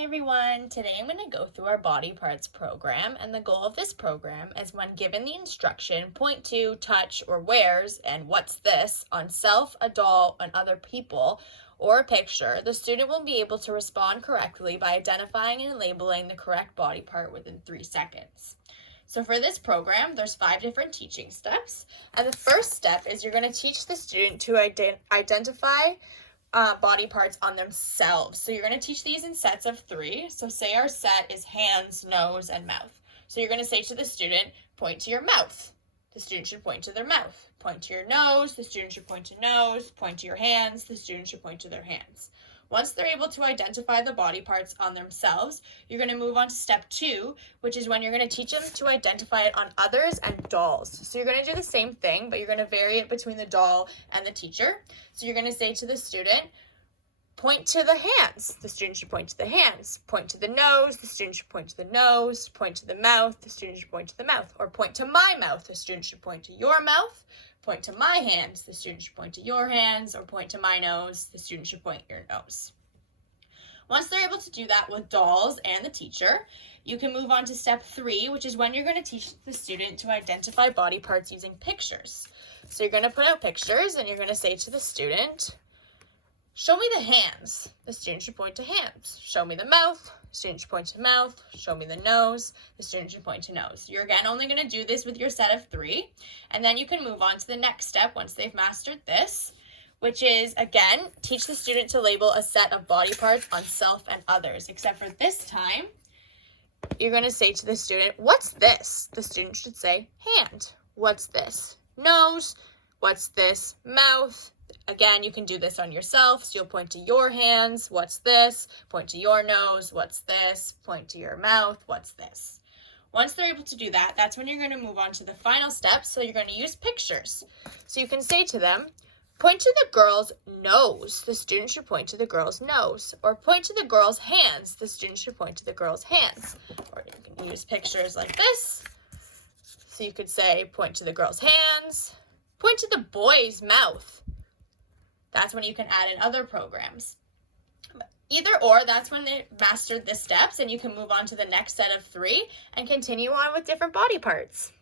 Hi everyone, today I'm going to go through our body parts program, and the goal of this program is when given the instruction, point to, touch, or wears, and what's this on self, a doll, and other people, or a picture, the student will be able to respond correctly by identifying and labeling the correct body part within 3 seconds. So for this program, there's 5 different teaching steps, and the first step is you're going to teach the student to identify body parts on themselves. So you're going to teach these in sets of 3. So say our set is hands, nose, and mouth. So you're going to say to the student, point to your mouth. The student should point to their mouth. Point to your nose. The student should point to nose. Point to your hands. The student should point to their hands. Once they're able to identify the body parts on themselves, you're going to move on to step 2, which is when you're going to teach them to identify it on others and dolls. So you're going to do the same thing, but you're going to vary it between the doll and the teacher. So you're going to say to the student, point to the hands. The student should point to the hands. Point to the nose. The student should point to the nose. Point to the mouth. The student should point to the mouth. Or point to my mouth. The student should point to your mouth. Point to my hands. The student should point to your hands. Or point to my nose. The student should point your nose. Once they're able to do that with dolls and the teacher, you can move on to step 3, which is when you're going to teach the student to identify body parts using pictures. So you're going to put out pictures and you're going to say to the student, show me the hands. The student should point to hands. Show me the mouth. The student should point to mouth. Show me the nose. The student should point to nose. You're again only going to do this with your set of 3, and then you can move on to the next step once they've mastered this, which is, again, teach the student to label a set of body parts on self and others, except for this time, you're going to say to the student, what's this? The student should say, hand. What's this? Nose. What's this? Mouth. Again, you can do this on yourself, so you'll point to your hands. What's this? Point to your nose. What's this? Point to your mouth. What's this? Once they're able to do that, that's when you're going to move on to the final step, so you're going to use pictures. So you can say to them, point to the girl's nose. The student should point to the girl's nose. Or point to the girl's hands. The student should point to the girl's hands. Or you can use pictures like this. So you could say, point to the girl's hands. Point to the boy's mouth. That's when you can add in other programs. Either or, that's when they mastered the steps, and you can move on to the next set of 3 and continue on with different body parts.